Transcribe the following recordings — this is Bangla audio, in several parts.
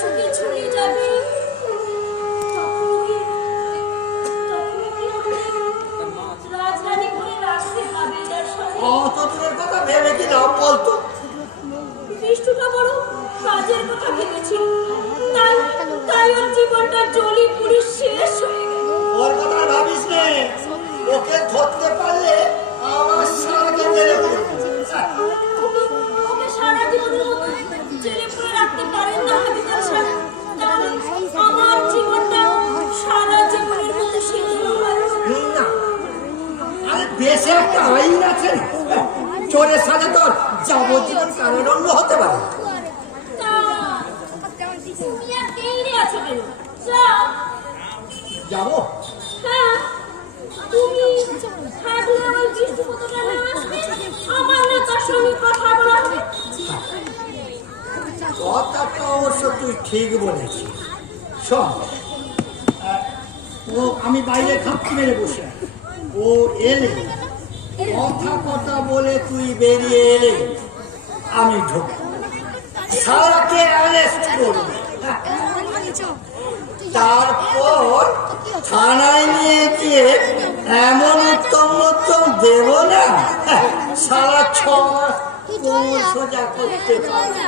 সুখে চলে যাবে রাজরানী করে রাখতে পাবে যার সঙ্গে অত দূরের কথা ভেবে কি লাভ বলতো? বিষ্ণুটা বড় কাজের কথা ভেবেছি, তাই তাই ওর জীবনটা জ্বলি পুড়ে শেষ হয়ে গেল। ওর কথা ভাবিস নে, ওকে ধরতে পারলে আমার সারাকে মেরে ফেলবে। ওকে সারা জীবনের মতো জেলে পুরে রাখতে পারেন না হাবিজার সাহেব, তাহলে আমার জীবনটা সারা জীবনের মতো শেষ হয়ে গেল। না, আরে দেশে একটা আইন আছে না, চোরের সাথে তোর যাবজ্জীবন কারাদণ্ড হতে পারে। তা তুমি আর দেরি আছো কেন? যাও। যাবো? হ্যাঁ, তুমি থাকলে আমার বিষ্ণু কতটা না আসবে, আমার না তার সঙ্গে কথা বলা হবে। কথাটা অবশ্য তুই ঠিক বলেছিস। শোন, ও আমি বাইরে খাপটি মেরে বসে আছি। ও এলে কথা বলে তুই বেরিয়ে এলে আমি ঢুকবো, সারাকে অ্যারেস্ট করবো, তারপর থানায় নিয়ে গিয়ে এমন উত্তম দেব না সারা 6 মাস সোজা করতে পারবে।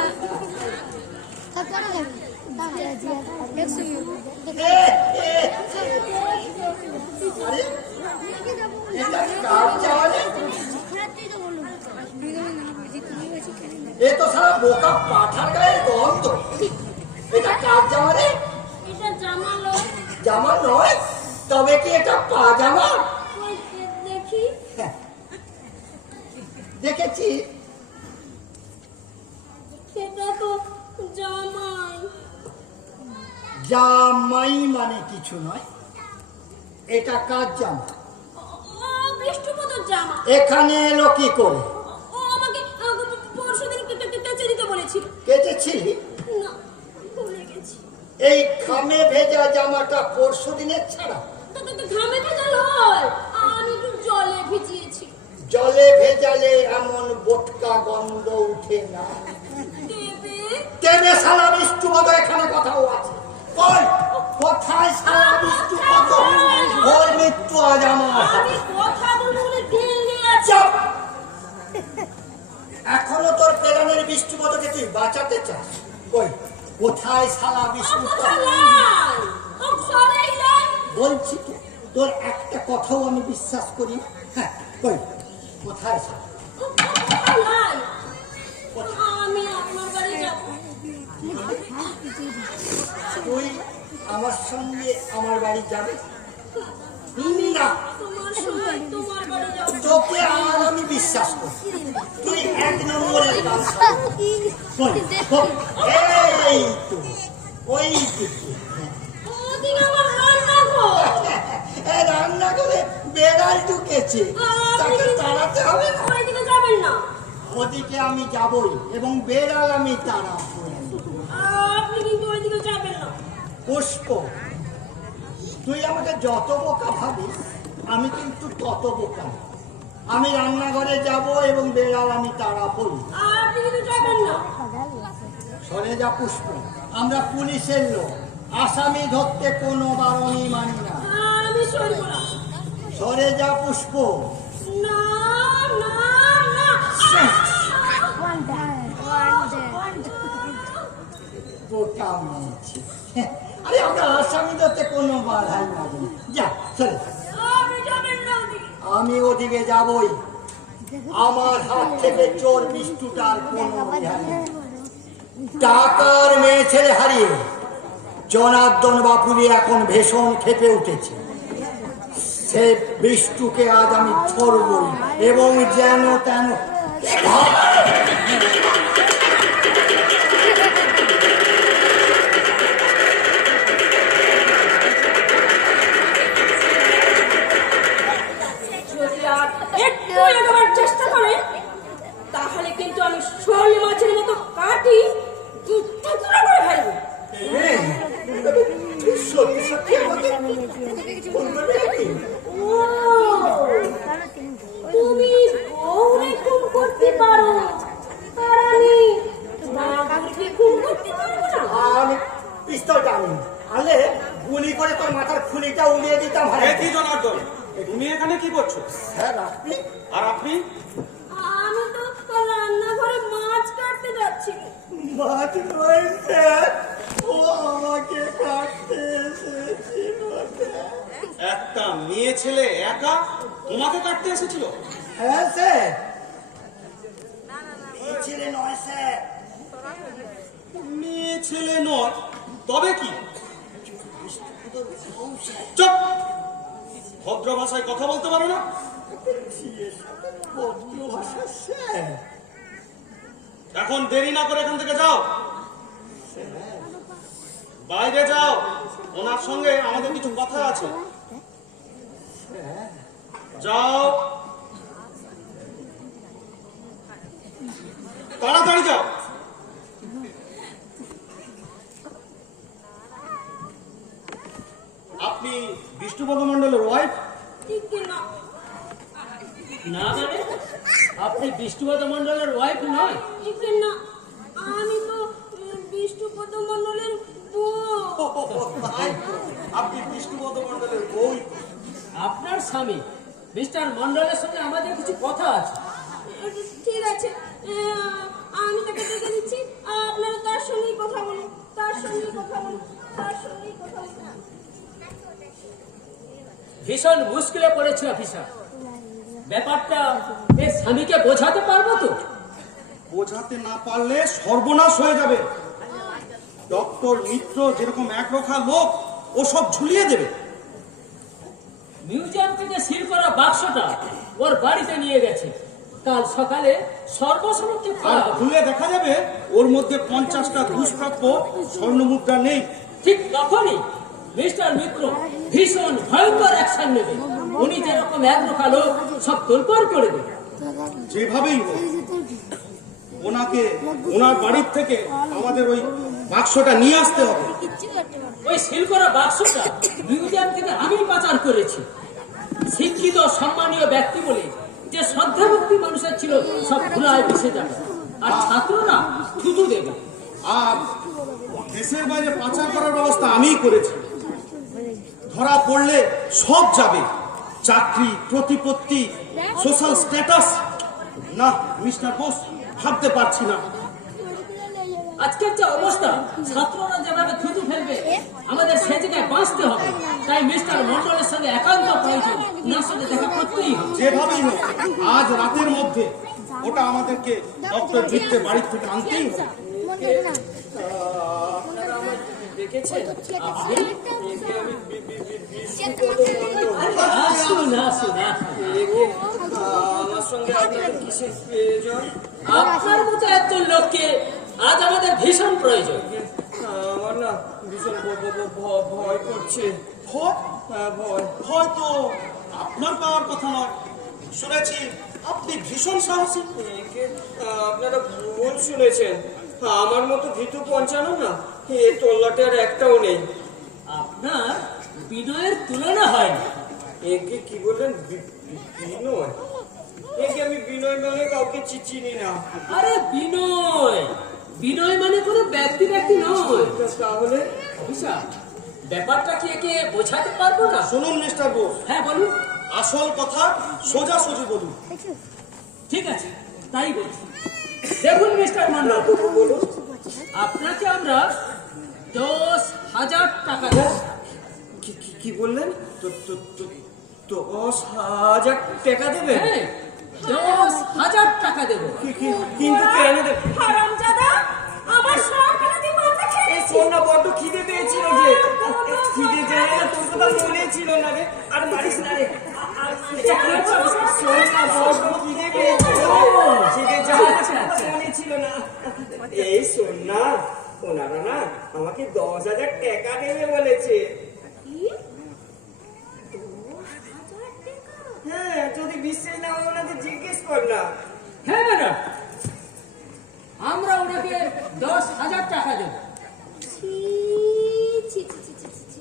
এ তো সারা বোকা পাঠার গায়ের গন্ধ। এটা কার জামা রে? এটা জামা লয়। জামা নয়, তবে কি এটা পাজামা? দেখি। দেখেছি, সেটা তো জামাই। জামাই মানে কিছু নয়, এটা কার জামা? ও বিষ্ণুপদর জামা। এখানে এলো কি করে? ও আমাকে পরশুদিন কেচে দিতে বলেছিল। কেচেছিলি? না, ভুলে গেছি। এই খামে ভেজা জামাটা পরশু দিনের ছাড়া? ঘামে ভেজা নয়, আমি একটু জলে ভিজিয়েছি। জলে ভেজালে এমন বোটকা গন্ধ উঠে না। দেবে? দেবে শালা বিষ্ণুপদ, এখানে কথাও আছে। বল, কোথায় শালা বিষ্ণুপদ? ওর মৃত্যু আজ আমার হাতে। আমি কথা বলবো বলে দিল্লি আছে। চুপ! এখনো তোর প্রাণের বিষ্ণুপদকে তুই বাঁচাতে চাস? কই, কোথায় শালা বিষ্ণুপদ? বলছি তো, তোর একটা কথাও আমি বিশ্বাস করি না। হ্যাঁ, কই, কোথায় শালা? আমি আপনার বাড়ি যাব। তুই আমার সঙ্গে আমার বাড়ি যাবে না? তোমার সঙ্গে তোমার বাড়ি যাব। তোকে আর আমি বিশ্বাস করি, তুই 1 নম্বরের কাজ। এই তো ওই ওদিকে আমার রান্নাঘর। রান্না করে বেড়াল ঢুকেছে, তাকে তাড়াতে হবে না? ওইদিকে যাবেন না। ওদিকে আমি যাবই, এবং বেড়াল আমি তাড়াবো। আপনি কিন্তু ওইদিকে যাবেন না। পুষ্প, তুই আমাকে যত বোকা ভাবিস, আমি কিন্তু তত বোকা না। আমি রান্নাঘরে যাব এবং বেড়াল আমি তাড়াবই। আপনি কিন্তু যাবেন না। সরে যা পুষ্প, আমরা পুলিশের লোক, আসামি ধরতে কোনো বারণই মানি না। আমি সরব না। সরে যা পুষ্প। না না না। বোকা মেয়েছে। আরে আমরা আসামি ধরতে কোনো বাধাই মানি না। যা সরে। আপনি যাবেন না ওদিকে। আমি ওদিকে যাবই। আমার হাত থেকে চোর বিষ্টুটার কোনো রেহাই নেই। টাকার মেয়ে ছেলে হারিয়ে জনার্দন বাপুরি এখন ভীষণ ক্ষেপে উঠেছে। সে বিষ্টুকে আজ আমি ছড়বই, এবং যেন তেন একটু এগোবার চেষ্টা করে, তাহলে কিন্তু আমি শোল মাছের মতো কাটি টুকরা করে ফেলবো। সত্যি সত্যি আমাকে বলবে নাকি? তুমি বউরে খুন করতে পারো, আর আমি বাবুকে খুন করতে পারবো না। মাছ নয় স্যার, ও আমাকে কাটতে এসেছিল স্যার। একটা মেয়ে ছেলে একা তোমাকে কাটতে এসেছিল? হ্যাঁ স্যার, এই ছেলে নয় স্যার। মেয়ে ছেলে নয় তবে কি? চুপ! ভদ্র ভাষায় কথা বলতে পারো না? ভদ্র ভাষা স্যার। এখন দেরি না করে এখান থেকে যাও, বাইরে যাও, ওনার সঙ্গে আমাদের কিছু কথা আছে। যাও, তাড়াতাড়ি যাও। আপনি বিষ্ণুপদ মন্ডলের ওয়াইফ? ঠিক না, না মানে আপনি বিষ্ণুপদ মন্ডলের ওয়াইফ নয়? ঠিক না, আমি তো বিষ্ণুপদ মণ্ডলের বউ। আপনি বিষ্ণুপদ মন্ডলের বই? আপনার স্বামী মিস্টার মন্ডলের সঙ্গে আমাদের কিছু কথা আছে। ঠিক আছে, আমি তাকে ডেকে দিচ্ছি, আপনারা তার সঙ্গেই কথা বলুন, তার সঙ্গেই কথা বলুন, তার সঙ্গেই কথা বলুন। ভীষণ মুশকিলে পড়েছে অফিসার। ব্যাপারটা এর স্বামীকে বোঝাতে পারবো তো? বোঝাতে না পারলে সর্বনাশ হয়ে যাবে। ডক্টর মিত্র যেরকম একরোখা লোক, ও সব ঝুলিয়ে দেবে। মিউজিয়াম থেকে সিল করা বাক্সটা ওর বাড়িতে নিয়ে গেছে। কাল সকালে সর্বসমক্ষে আর খোলা হবে। খুলে দেখা যাবে ওর মধ্যে 50টা দুষ্প্রাপ্য স্বর্ণমুদ্রা নেই। ঠিক তখনই মিস্টার মিত্র ভীষণ ভয়ঙ্কর অ্যাকশন নেবে। উনি যেরকম একরোখা লোক সব তোলপাড় করে দেবে। যেভাবেই হোক ওনাকে ওনার বাড়ির থেকে আমাদের ওই বাক্সটা নিয়ে আসতে হবে। ওই সিল করা বাক্সটা মিউজিয়াম থেকে আমি পাচার করেছি। শিক্ষিত সম্মানীয় ব্যক্তি বলে যে শ্রদ্ধাভক্তি মানুষের ছিল সব ধুলায় মিশে যাবে, আর ছাত্ররা থুতু দেবে। আর দেশের বাইরে পাচার করার ব্যবস্থা আমিই করেছি। ধরা পড়লে সব যাবে, চাকরি, প্রতিপত্তি, সোশ্যাল স্ট্যাটাস। না মিস্টার বোস, ভাবতে পারছি না। আজকের যে অবস্থা, ছাত্ররা যেভাবে থুতু ফেলবে, আমাদের সে জায়গায় বাঁচতে হবে। তাই মিস্টার মন্ডলের সঙ্গে একান্ত প্রয়োজন, ওনার সঙ্গে দেখা করতেই হবে। যেভাবেই হোক আজ রাতের মধ্যে ওটা আমাদেরকে ডক্টর মিত্রের বাড়ির থেকে আনতেই হবে। আসুন আসুন আসুন। আমার সঙ্গে আপনার কিসের প্রয়োজন? আপনার মতো একজন লোককে আজ আমাদের ভীষণ প্রয়োজন। আমার না ভীষণ ভয় করছে। ভয়? ভয়। ভয় তো আপনার পাওয়ার কথা নয়। শুনেছি আপনি ভীষণ সাহসী। একে আপনারা ভুল শুনেছেন। আমার মতো ভীতু পঞ্চানো না এ তল্লাটে আর একটাও নেই। আপনার বিনয়ের তুলনা হয় না। একে কি বললেন? বিনয়? একে আমি বিনয় মানে কাউকে চিনি না। আরে বিনয়, বিনয় মানে কোনো ব্যক্তি নয়। তাহলে অফিসার, ব্যাপারটা কি একে বোঝাতে পারবো না? শুনুন মিস্টার বোস, হ্যাঁ বলুন। আসল কথা সোজাসুজি বলুন। ঠিক আছে, তাই বলছি। দেখুন মিস্টার মন্ডল, বলুন। আপনাকে আমরা 10,000 টাকা দেব। কি বললেন? 10,000 টাকা দেবেন? হ্যাঁ, 10,000 টাকা দেবো। কিন্তু কেন দেবেন? হারামজাদা, আমার সব কাজে মাথা খেয়ে এই শোন না, বড্ড খিদে পেয়েছিল যে। খিদে যায় না, তোর কথা মনে ছিল না রে। আর মারিস না রে। শোন না, বড্ড খিদে পেয়েছিল। খিদে যায় না, তোর কথা মনে ছিল না। এই শোন না, ওনারা না আমাকে 10,000 টাকা দেবে বলেছে। হ্যাঁ, যদি বিশ্বাস না হয় ওনাকে জিজ্ঞেস কর না। হ্যাঁ ম্যাডাম, আমরা ওনাকে 10,000 টাকা দেবো। ছি, ছি, ছি, ছি, ছি, ছি, ছি।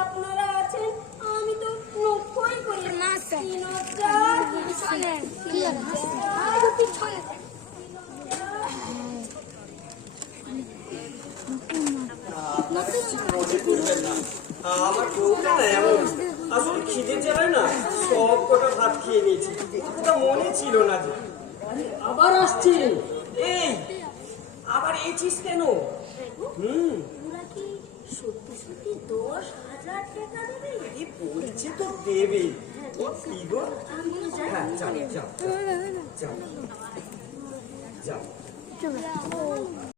আপনারা আছেন, আমি তো লক্ষ্যই করি না। 3,000 আমার বউটা না এমন, আসলে খিদে জ্বালায় না সব কটা ভাত খেয়ে নিয়েছি। ওটা মনে ছিল না যে। আবার আসছে। এই আবার এই কাঁদছিস কেন? ওরা কি সত্যি সত্যি 10,000 টাকা দেবে? কি বলছে তো দেবে। কি গো? আমি তো জানি। হ্যাঁ, যাও যাও যাও যাও।